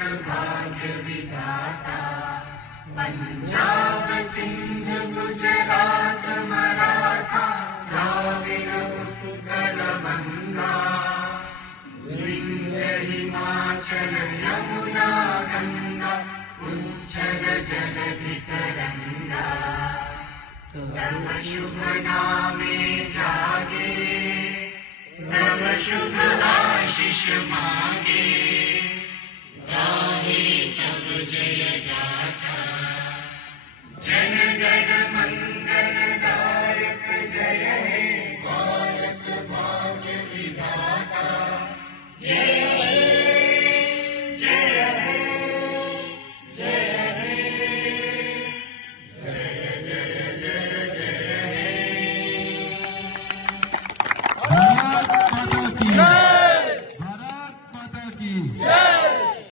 भाग्य विधाता। पंजाब सिंध गुजरात मराठा द्राविड़ उत्कल बंगा, विंध्य हिमाचल यमुना गंगा उच्चल जलधि तरंगा। तव शुभ नामे जागे, तव शुभ आशीष मांगे।